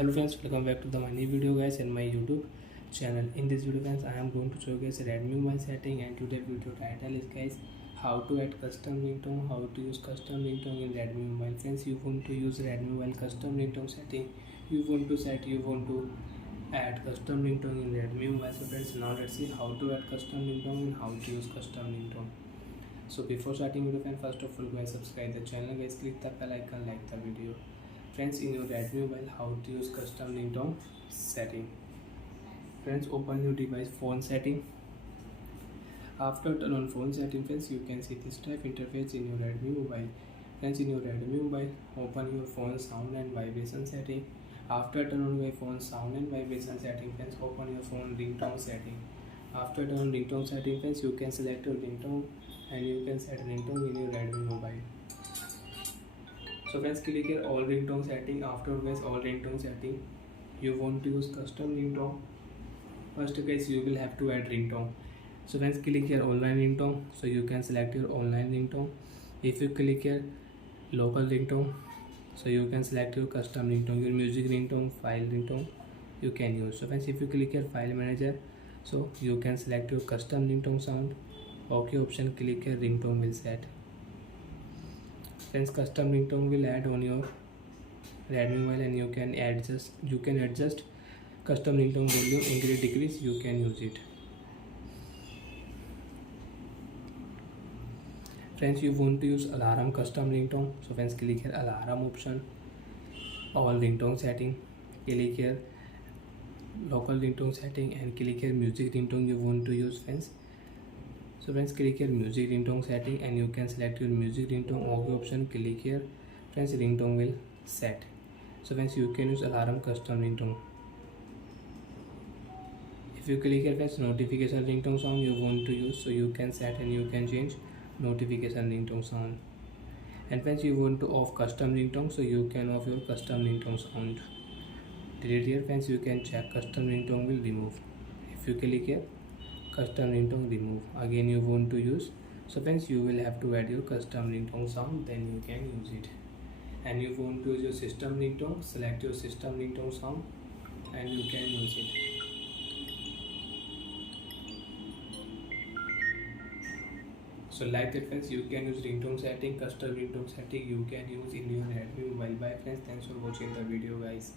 Hello friends, welcome back to the my new video guys in my YouTube channel. In this video guys, I am going to show you guys Redmi mobile setting, and today video title is guys how to add custom ringtone, how to use custom ringtone in Redmi mobile. Friends, you want to use Redmi mobile custom ringtone setting, you want to add custom ringtone in Redmi mobile. So friends, now let's see how to add custom ringtone and how to use custom ringtone. So before starting video friends, first of all guys, subscribe the channel guys, click the bell icon, like the video. Friends, in your Redmi mobile, how to use custom ringtone setting. Friends, open your device phone setting. After turn on phone setting, friends, you can see this type interface in your Redmi mobile. Friends, in your Redmi mobile, open your phone sound and vibration setting. After turn on your phone sound and vibration setting, friends, open your phone ringtone setting. After turn on ringtone setting, friends, you can select your ringtone and you can set ringtone in your Redmi mobile. So friends, click here all ringtone setting. After guys all ringtone setting, you want to use custom ringtone. First guys, you will have to add ringtone. So friends, click here online ringtone. So you can select your online ringtone. If you click here local ringtone, so you can select your custom ringtone, your music ringtone, file ringtone you can use. So friends, if you click here file manager, so you can select your custom ringtone sound. OK option, click here ringtone will set. Friends, custom ringtone will add on your Redmi mobile, and you can adjust custom ringtone volume, increase decrease, you can use it. Friends, you want to use alarm custom ringtone, so friends, click here alarm option, all ringtone setting, click here local ringtone setting, and click here music ringtone you want to use. Friends, so friends, click here music ringtone setting and you can select your music ringtone. OK option, click here. Friends, ringtone will set. So friends, you can use alarm custom ringtone. If you click here friends, notification ringtone sound you want to use, so you can set and you can change notification ringtone sound. And friends, you want to off custom ringtone, so you can off your custom ringtone sound. Delete here friends, you can check custom ringtone will remove. If you click here custom ringtone remove, again you want to use, so friends, you will have to add your custom ringtone sound, then you can use it. And you want to use your system ringtone, select your system ringtone sound and you can use it. So like that friends, you can use ringtone setting, custom ringtone setting you can use in your Redmi mobile. Bye friends, thanks for watching the video guys.